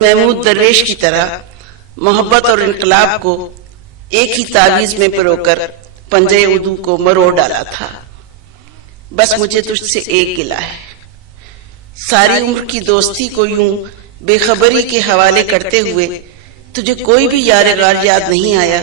محمود درویش کی طرح محبت اور انقلاب کو ایک ہی تعویذ میں پرو کر پنجے اردو کو مروڑ ڈالا تھا۔ بس مجھے تجھ سے ایک گلہ ہے، ساری عمر کی دوستی کو یوں بے خبری کے حوالے کرتے ہوئے تجھے کوئی بھی یار غار یاد نہیں آیا،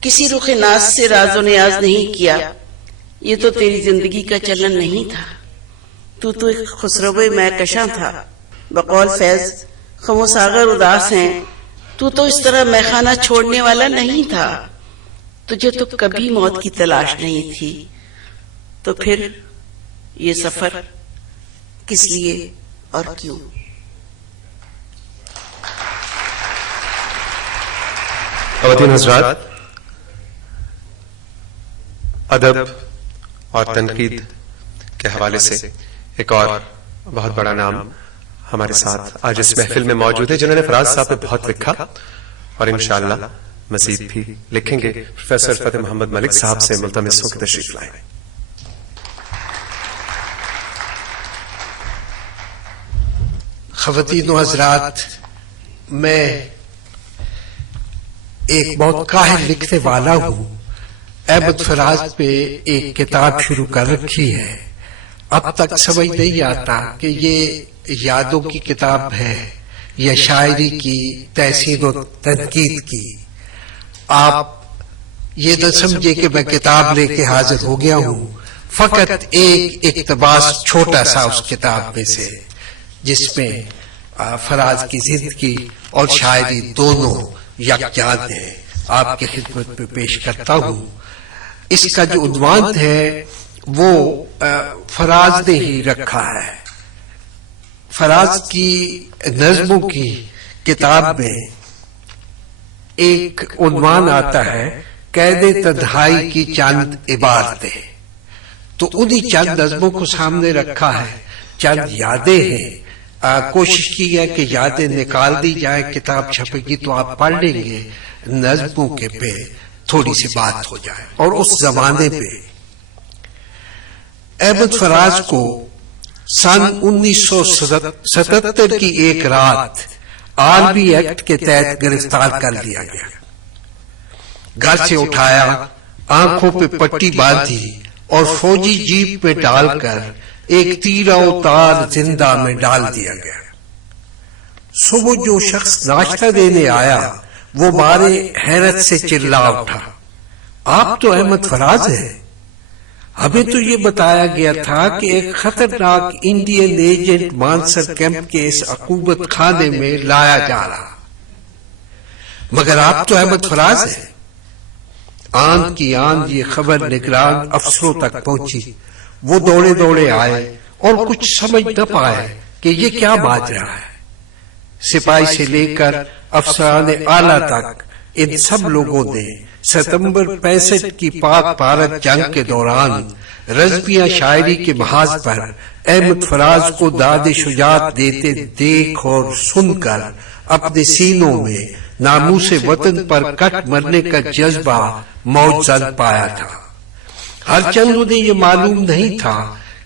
کسی رخ ناز سے راز و نیاز نہیں کیا۔ یہ تو تیری زندگی کا چلن نہیں تھا، تو ایک خسرو مہکشاں تھا۔ بقول فیض خم و ساغر اداس ہیں، تو اس طرح میخانہ چھوڑنے والا نہیں تھا۔ تجھے تو کبھی موت کی تلاش نہیں تھی، تو پھر یہ سفر کس لیے اور کیوں؟ خواتین حضرات، ادب اور تنقید کے حوالے سے ایک اور بہت بڑا نام ہمارے ساتھ آج اس محفل میں موجود ہے، جنہوں نے فراز صاحب پہ بہت لکھا اور انشاءاللہ مزید بھی لکھیں گے۔ پروفیسر فتح محمد ملک صاحب سے ملتمس ہوں کہ تشریف لائیں۔ خواتین و حضرات، میں ایک بہت قاہر لکھنے والا ہوں۔ احمد فراز پہ ایک کتاب شروع کر رکھی ہے، اب تک سمجھ نہیں آتا کہ یہ یادوں کی کتاب ہے یا شاعری کی تحسین و تنقید کی۔ آپ یہ نہ سمجھے کہ میں کتاب لے کے حاضر ہو گیا ہوں، فقط ایک اقتباس چھوٹا سا اس کتاب میں سے، جس میں فراز کی زندگی اور شاعری دونوں یکجان ہیں، آپ کی خدمت میں پیش کرتا ہوں۔ اس کا جو عنوان ہے وہ فراز نے ہی رکھا ہے۔ فراز کی نظموں کی کتاب میں ایک عنوان آتا ہے، قید تنہائی کی چند عبارتیں، تو انہی چند نظموں کو سامنے رکھا ہے۔ چند یادیں ہیں، کوشش کی ہے کہ یادیں نکال دی جائے، کتاب چھپے گی تو آپ پڑھ لیں گے، نظموں کے پہ تھوڑی سی بات ہو جائے۔ اور اس زمانے پہ احمد فراز کو سن 1977 کی ایک رات آرمی ایکٹ کے تحت گرفتار کر لیا گیا، گھر سے اٹھایا، آنکھوں پہ پٹی باندھی اور فوجی جیپ میں ڈال کر ایک تیرہ تار زندہ میں ڈال دیا گیا۔ صبح جو شخص ناشتہ دینے آیا وہ مارے حیرت سے چلا اٹھا، آپ تو احمد فراز ہیں، ہمیں تو یہ بتایا گیا تھا کہ ایک خطرناک انڈین ایجنٹ مانسر کیمپ کے اس عقوبت خانے میں لایا جا رہا، مگر آپ تو احمد فراز ہیں۔ آند کی آند یہ خبر نگران افسروں تک پہنچی، وہ دوڑے دوڑے آئے اور کچھ سمجھ نہ پائے کہ یہ کیا ماجرا ہے۔ سپاہی سے لے کر افسران اعلیٰ تک ان سب لوگوں نے ستمبر 65 کی پاک بھارت جنگ کے دوران رضویہ شاعری کے محاذ پر احمد فراز کو داد شجاعت دیتے دیکھ اور سن کر اپنے سینوں میں ناموس وطن پر کٹ مرنے کا جذبہ موج زن پایا تھا۔ ہر چند انہیں یہ معلوم نہیں تھا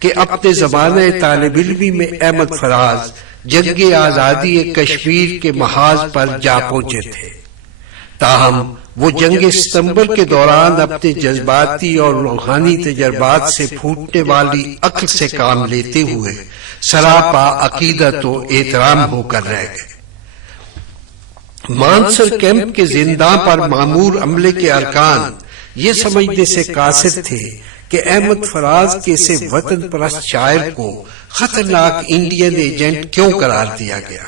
کہ اپنے زمانہ طالب علمی میں احمد فراز جنگ آزادی کشمیر کے محاذ پر جا پہنچے تھے، تاہم وہ جنگ ستمبر کے دوران اپنے جذباتی اور روحانی تجربات سے پھوٹنے والی عقل سے کام لیتے ہوئے سراپا عقیدت و احترام ہو کر رہ گئے۔ مانسر کیمپ کے زنداں پر مامور عملے کے ارکان یہ سمجھنے سے قاصر تھے کہ احمد فراز کے سے وطن پرست شاعر کو خطرناک انڈین ایجنٹ کیوں قرار دیا گیا۔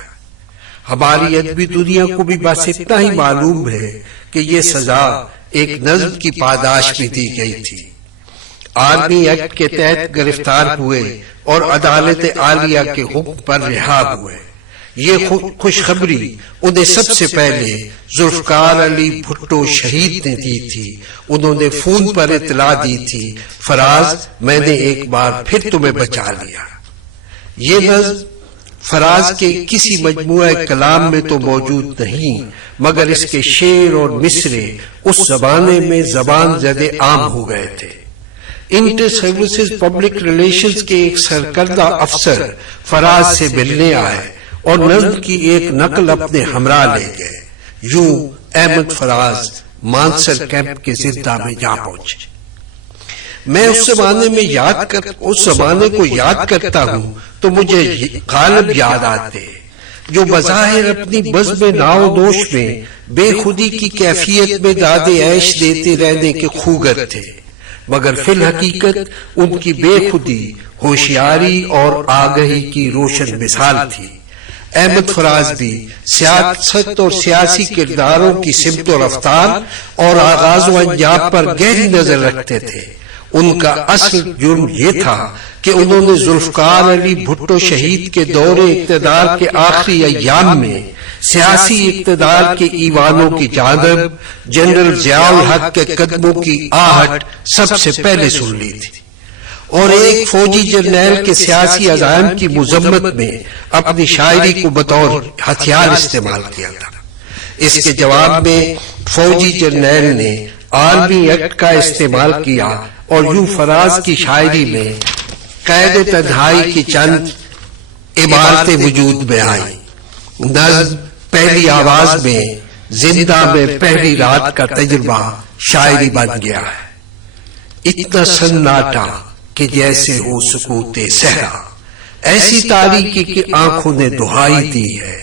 ہماری ادبی دنیا کو بھی بس اتنا ہی معلوم ہے کہ یہ سزا ایک نظم کی پاداش میں دی گئی تھی۔ آرمی ایکٹ کے تحت گرفتار ہوئے اور عدالت عالیہ کے حکم پر رہا ہوئے۔ یہ خوشخبری انہیں سب سے پہلے ذوالفقار علی بھٹو شہید نے دی تھی۔ انہوں نے فون پر اطلاع دی تھی، فراز میں نے ایک بار پھر تمہیں بچا لیا۔ یہ نظم فراز کے کسی مجموعہ کلام میں تو موجود نہیں، مگر اس کے شعر اور مصرے اس زمانے میں زبان زدے عام ہو گئے تھے۔ انٹر سروسز پبلک ریلیشنز کے ایک سرکردہ افسر فراز سے ملنے آئے اور نظم کی ایک نقل اپنے ہمراہ لے گئے۔ یوں احمد فراز مانسر کیمپ کے زندہ میں جا پہنچے۔ میں اس زمانے کو یاد کرتا ہوں تو مجھے غالب یاد آتے جو بظاہر اپنی بزم ناو دوش میں بے خودی کی کیفیت میں داد عیش دیتے رہنے کے خوگر تھے، مگر فی الحقیقت ان کی بے خودی ہوشیاری اور آگہی کی روشن مثال تھی۔ احمد فراز بھی سیاست اور سیاسی کرداروں کی سمت و رفتار اور آغاز و انجام پر گہری نظر رکھتے تھے۔ ان کا اصل جرم یہ تھا کہ انہوں نے ذوالفقار علی بھٹو شہید کے دور اقتدار کے آخری ایام میں سیاسی اقتدار کے ایوانوں کی جانب جنرل ضیاء الحق کے قدموں کی آہٹ سب سے پہلے سن لی تھی، اور ایک فوجی جرنیل کے سیاسی عزائم کی مذمت میں اپنی شاعری کو بطور ہتھیار استعمال کیا تھا۔ اس کے جواب میں فوجی جرنیل نے آرمی ایکٹ کا استعمال کیا اور یوں فراز کی شاعری میں قید تنہائی کی چند عبارتیں وجود میں آئیں۔ نظم پہلی آواز میں زندہ میں پہلی رات کا تجربہ شاعری بن گیا ہے۔ اتنا سناٹا کہ جیسے ہو سکوت صحرا، ایسی تاریکی کی آنکھوں نے دہائی دی ہے۔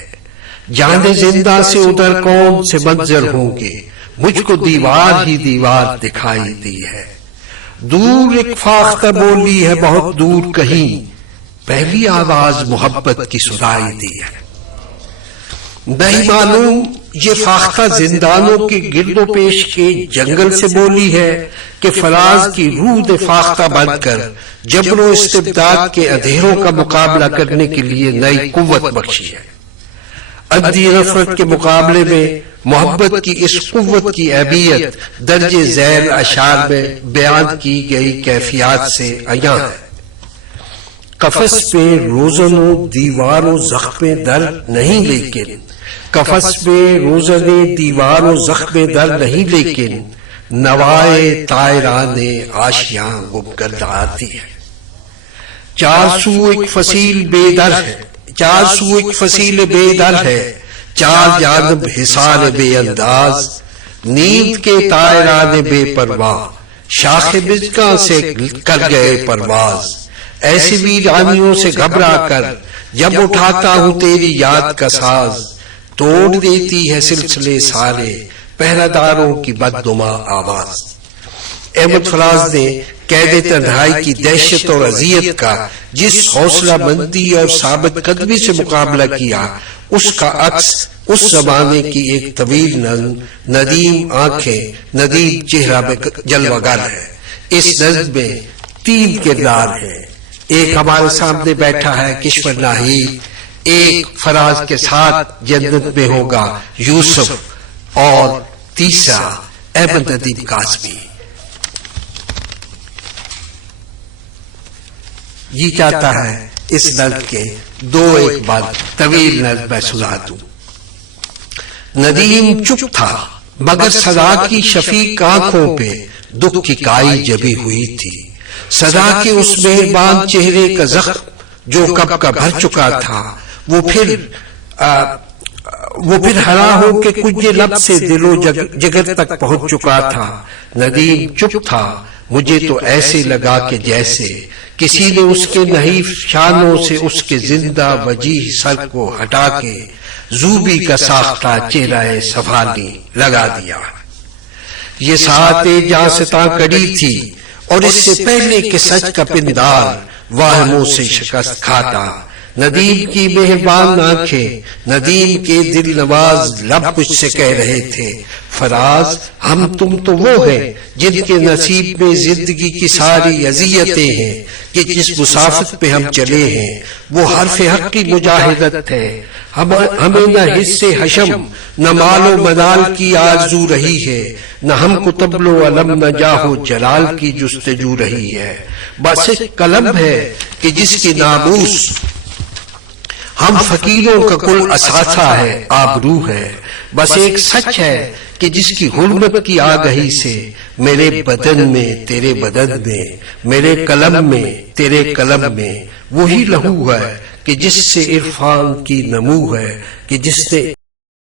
جانے زندہ سے ادھر کون سے منظر ہوں گے، مجھ کو دیوار ہی دیوار دکھائی دی ہے۔ دور ایک فاختہ بولی ہے بہت دور کہیں، پہلی آواز محبت کی سنائی دی ہے۔ نہیں معلوم یہ فاختہ زندانوں کے گرد و پیش کے جنگل سے بولی ہے کہ فراز کی روح نے فاختہ بن کر جبر و استبداد کے اندھیروں کا مقابلہ کرنے کے لیے نئی قوت بخشی ہے۔ اندھی نفرت کے مقابلے میں محبت کی اس قوت کی اہمیت درج ذیل اشعار میں بیان کی گئی کیفیات سے عیاں ہے۔ قفس پہ روزن و دیوار و زخم در نہیں لیکن، قفس پہ روزن دیوار و زخم در نہیں لیکن، نوائے طائران آشیاں گم کردہ آتی ہے۔ چار سو ایک فصیل بے در ہے، چار سو ایک فصیل بے در ہے، چار جانب حصار بے انداز، نیند کے طائران بے پرواہ، شاخ بزگاں سے کر گئے پرواز۔ ایسی ویرانیوں سے گھبرا کر جب اٹھاتا ہوں تیری یاد کا ساز، توڑ دیتی ہے سلسلے سارے پہرہ داروں کی بدنما آواز۔ احمد فراز نے قید تنہائی کی دہشت اور اذیت کا جس حوصلہ مندی اور ثابت قدمی سے مقابلہ کیا، اس کا عکس اس زمانے کی ایک طویل نظم ندیم آنکھیں ندیم چہرہ میں جلوہ گر ہے۔ اس نظم میں 3 کردار ہیں، ایک ہمارے سامنے بیٹھا ہے کشور ناہید، ایک فراز کے ساتھ جنت میں ہوگا یوسف، اور تیسرا احمد ندیم قاسمی۔ یہ چاہتا ہے اس نظم کے 2-1 بار طویل نظم میں سنا دوں۔ ندیم چپ تھا مگر صدا کی شفیق آنکھوں پہ دکھ کی کائی جبی ہوئی تھی، صدا کے اس مہربان چہرے کا زخم جو کب کا بھر چکا تھا، وہ پھر ہرا ہو کے کچھ لب سے دل و جگر تک پہنچ چکا تھا۔ ندیم چپ تھا، مجھے تو ایسے لگا کہ جیسے کسی نے اس کے نحیف شانوں سے اس کے زندہ وجیح سر کو ہٹا کے زوبی کا ساختہ چہرہ سفانی لگا دیا۔ یہ ساعت جہاں ستاں کڑی تھی اور اس سے پہلے کہ سچ کا پندار واہموں سے شکست کھاتا۔ ندیم کی مہربان آنکھیں، ندیم کے دل نواز لب کچھ سے کہہ رہے تھے، فراز ہم تم تو وہ ہیں جن کے نصیب میں زندگی کی ساری اذیتیں ہیں، کہ جس مسافت پہ ہم چلے ہیں وہ حرف حق کی مجاہدت ہے۔ ہمیں نہ حص حشم نہ مال و منال کی آرزو رہی ہے، نہ ہم کو طبل و علم نہ جاہ و جلال کی جستجو رہی ہے۔ بس ایک قلم ہے کہ جس کی ناموس ہم فقیروں کا کل اثاثہ ہے، آبرو ہے۔ بس ایک سچ ہے کہ جس کی حرمت کی آگہی سے میرے بدن میں تیرے بدن میں، میرے قلم میں تیرے قلم میں وہی لہو ہے کہ جس سے عرفان کی نمو ہے، کہ جس نے